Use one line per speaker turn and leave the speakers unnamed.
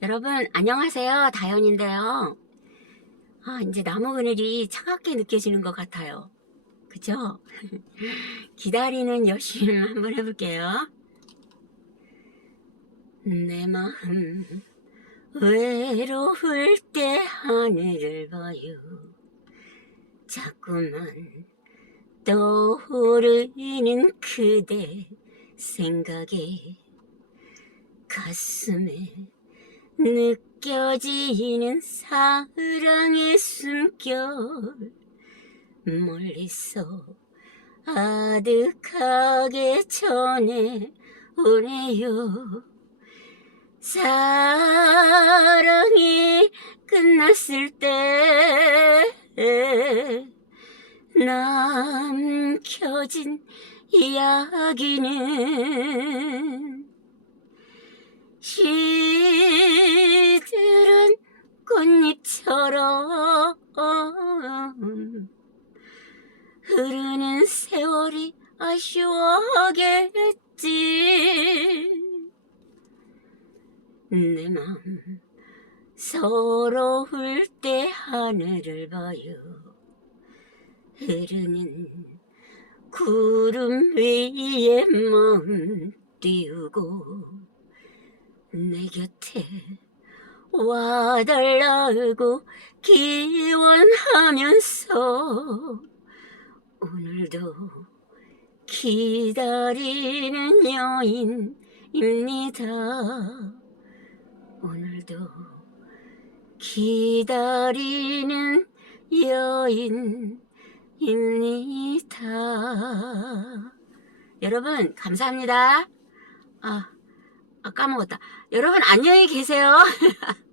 여러분 안녕하세요. 다현인데요. 아 이제 나무 그늘이 차갑게 느껴지는 것 같아요. 그죠? 기다리는 여심 한번 해볼게요. 내 마음 외로울 때 하늘을 봐요. 자꾸만 떠오르는 그대 생각에 가슴에 느껴지는 사랑의 숨결 멀리서 아득하게 전해 오네요. 사랑이 끝났을 때 남겨진 이야기는 꽃잎처럼 흐르는 세월이 아쉬워하겠지. 내 맘 서러울 때 하늘을 봐요. 흐르는 구름 위에 마음 띄우고 내 곁에 와달라고 기원하면서 오늘도 기다리는 여인입니다. 오늘도 기다리는 여인입니다. 여러분, 감사합니다. 아, 아 까먹었다. 여러분, 안녕히 계세요.